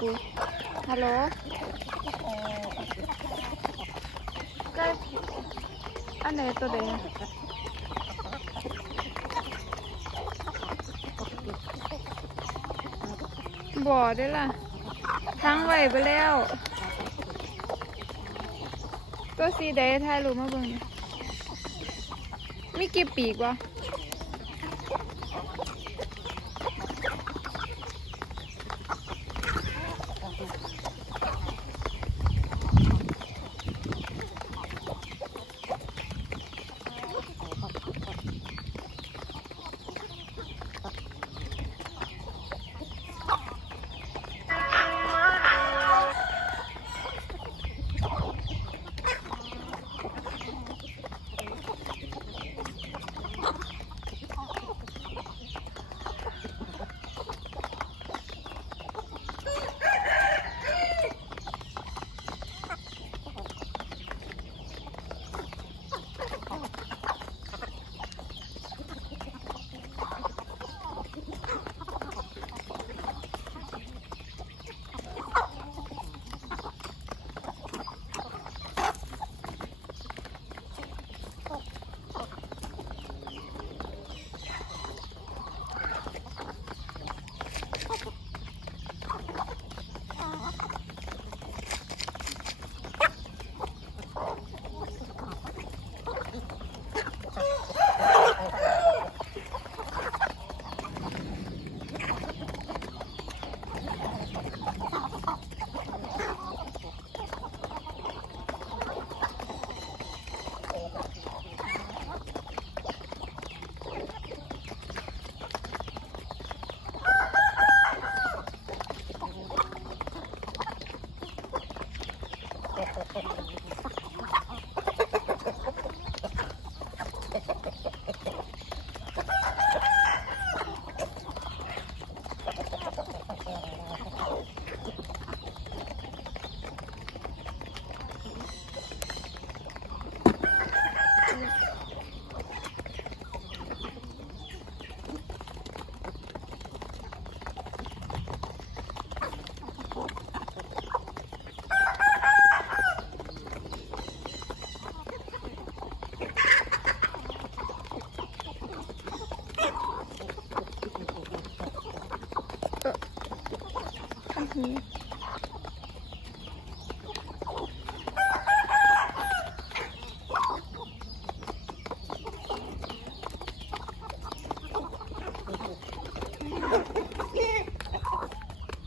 กูฮัลโหลก็อันไหนตัวเดียบ่อได้ล่ะ ทั้งไว้ไปแล้ว ตัวสีแดงถ่ายรูปมาเบิ่งมีกี่ปีกวะ ทันที